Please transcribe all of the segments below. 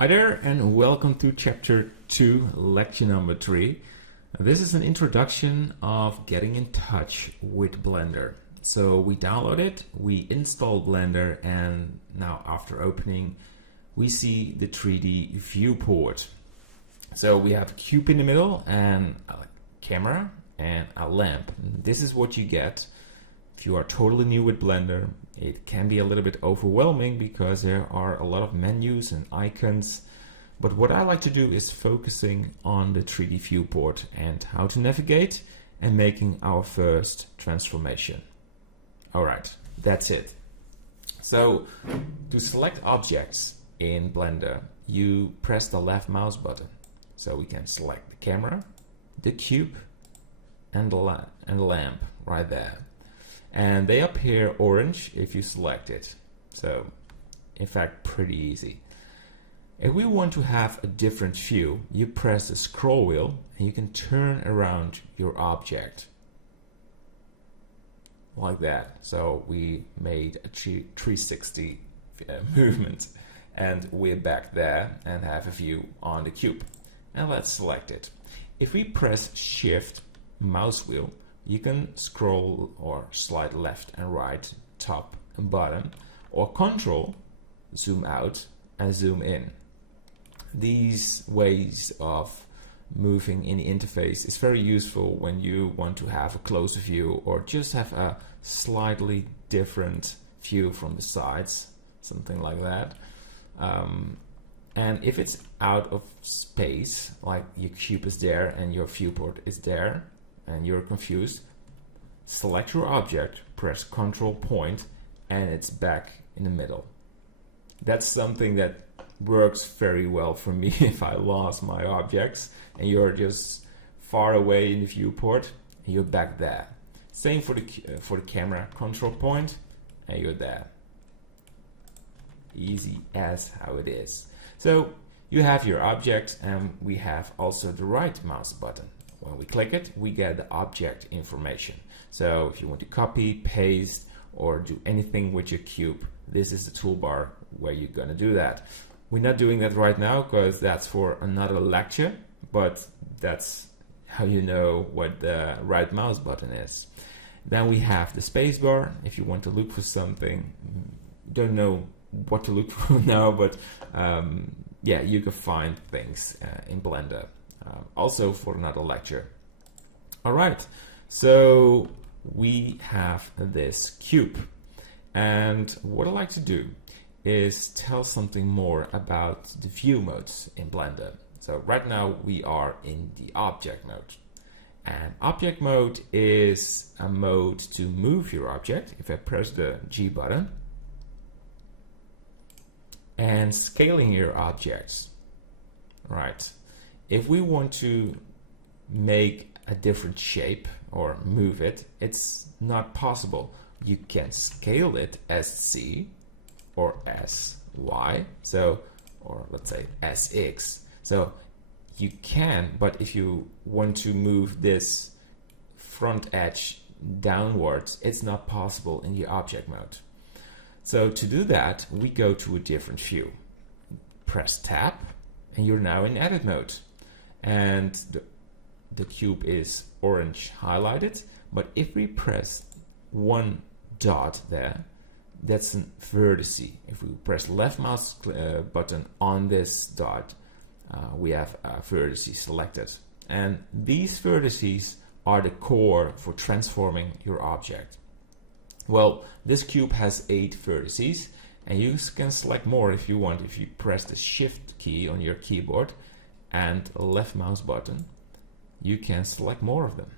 Hi there and welcome to chapter 2, lecture number 3. This is an introduction of getting in touch with Blender. So we download it, we install Blender, and now after opening we see the 3D viewport. So we have a cube in the middle and a camera and a lamp. This is what you get. If you are totally new with Blender, it can be a little bit overwhelming because there are a lot of menus and icons. But what I like to do is focusing on the 3D viewport and how to navigate and making our first transformation. Alright, that's it. So to select objects in Blender, you press the left mouse button. So we can select the camera, the cube, and the lamp right there. And they appear orange if you select it. So in fact, pretty easy. If we want to have a different view, you press the scroll wheel and you can turn around your object like that. So we made a 360 movement and we're back there and have a view on the cube. And let's select it. If we press Shift mouse wheel, you can scroll or slide left and right, top and bottom, or Control, zoom out and zoom in. These ways of moving in the interface is very useful when you want to have a closer view or just have a slightly different view from the sides, something like that. And if it's out of space, like your cube is there and your viewport is there, and you're confused, select your object, press Control Point, and it's back in the middle. That's something that works very well for me if I lost my objects and you're just far away in the viewport and you're back there. Same for the camera, Control Point, and you're there. Easy as how it is. So you have your object, and we have also the right mouse button. When we click it, we get the object information. So if you want to copy, paste, or do anything with your cube, this is the toolbar where you're gonna do that. We're not doing that right now because that's for another lecture, but that's how you know what the right mouse button is. Then we have the spacebar. If you want to look for something, don't know what to look for now, but yeah, you can find things in Blender. Also for another lecture. All right, so we have this cube, and what I like to do is tell something more about the view modes in Blender. So right now we are in the object mode, and object mode is a mode to move your object. If I press the G button, and scaling your objects, right? If we want to make a different shape or move it, it's not possible. You can scale it as C or as Y, so, or let's say as X. So you can, but if you want to move this front edge downwards, it's not possible in the object mode. So to do that, we go to a different view. Press Tab, and you're now in edit mode. And the cube is orange highlighted, but if we press one dot there, that's a vertex. If we press left mouse button on this dot, we have a vertex selected. And these vertices are the core for transforming your object. Well, this cube has 8 vertices, and you can select more if you want. If you press the Shift key on your keyboard and left mouse button, you can select more of them.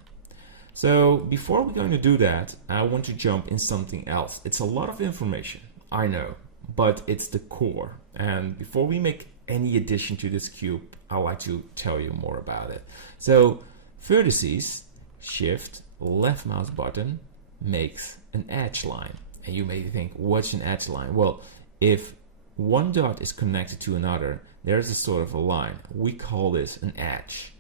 So before we're going to do that, I want to jump in something else. It's a lot of information, I know, but it's the core. And before we make any addition to this cube, I like to tell you more about it. So vertices, Shift, left mouse button, makes an edge line. And you may think, what's an edge line? Well, if one dot is connected to another, there's a sort of a line. We call this an edge.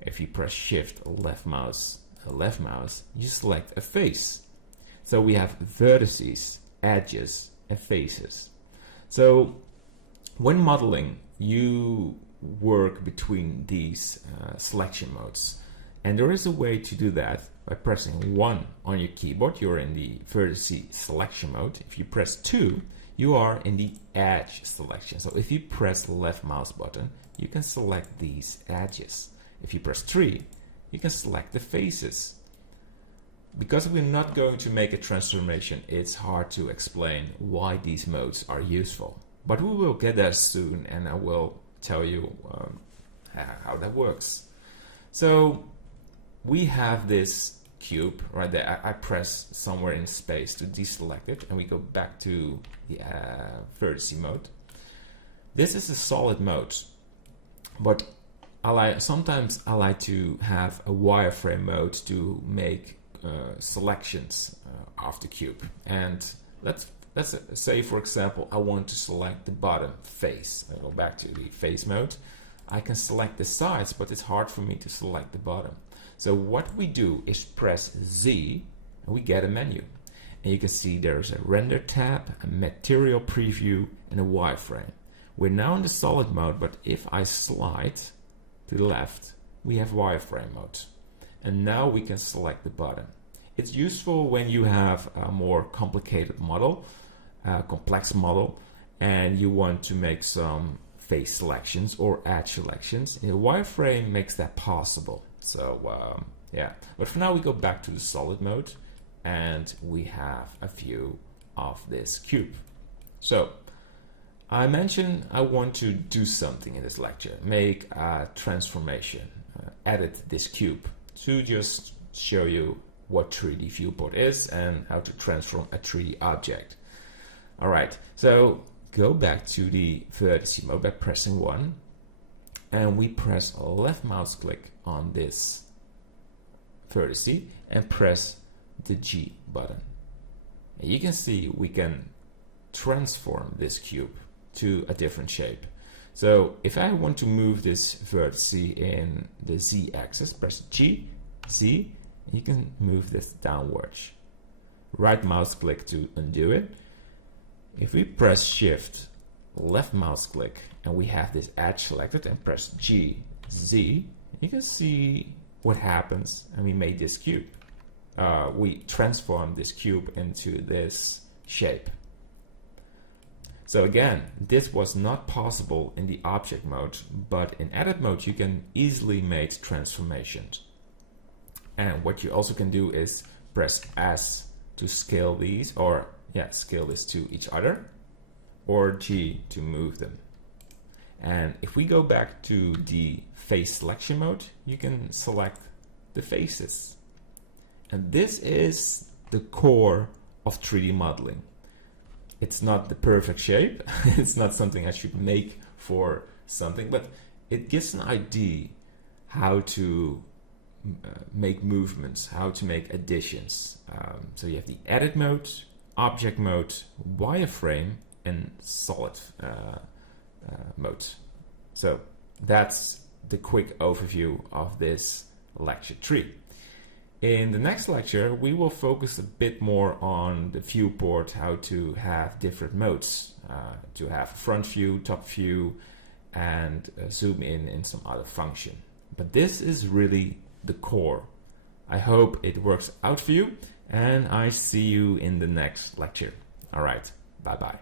If you press Shift, left mouse, you select a face. So we have vertices, edges, and faces. So when modeling, you work between these selection modes. And there is a way to do that by pressing 1 on your keyboard. You're in the vertice selection mode. If you press 2, you are in the edge selection. So if you press the left mouse button, you can select these edges. If you press 3, you can select the faces. Because we're not going to make a transformation, it's hard to explain why these modes are useful. But we will get there soon, and I will tell you how that works. So we have this cube right there. I press somewhere in space to deselect it, and we go back to the vertice mode. This is a solid mode, but sometimes I like to have a wireframe mode to make selections of the cube. And let's say, for example, I want to select the bottom face. I go back to the face mode. I can select the sides, but it's hard for me to select the bottom. So what we do is press Z, and we get a menu. And you can see there's a render tab, a material preview, and a wireframe. We're now in the solid mode, but if I slide to the left, we have wireframe mode. And now we can select the bottom. It's useful when you have a more complicated model, complex model, and you want to make some face selections or edge selections. And the wireframe makes that possible. So yeah, but for now we go back to the solid mode, and we have a view of this cube. So I mentioned I want to do something in this lecture, make a transformation, edit this cube, to just show you what 3D viewport is and how to transform a 3D object. All right, so go back to the vertice mode by pressing 1, and we press left mouse click on this vertice and press the G button. And you can see we can transform this cube to a different shape. So if I want to move this vertice in the Z axis, press G, Z, and you can move this downwards. Right mouse click to undo it. If we press Shift, left mouse click, and we have this edge selected, and press G, Z, you can see what happens, and we made this cube. We transformed this cube into this shape. So again, this was not possible in the object mode, but in edit mode you can easily make transformations. And what you also can do is press S to scale these, or scale this to each other, or G to move them. And if we go back to the face selection mode, you can select the faces. And this is the core of 3D modeling. It's not the perfect shape. It's not something I should make for something, but it gives an idea how to make movements, how to make additions. So you have the edit mode, object mode, wireframe, and solid mode. So that's the quick overview of this lecture 3. In the next lecture, we will focus a bit more on the viewport, how to have different modes, to have front view, top view, and zoom in some other function. But this is really the core. I hope it works out for you, and I see you in the next lecture. All right, bye-bye.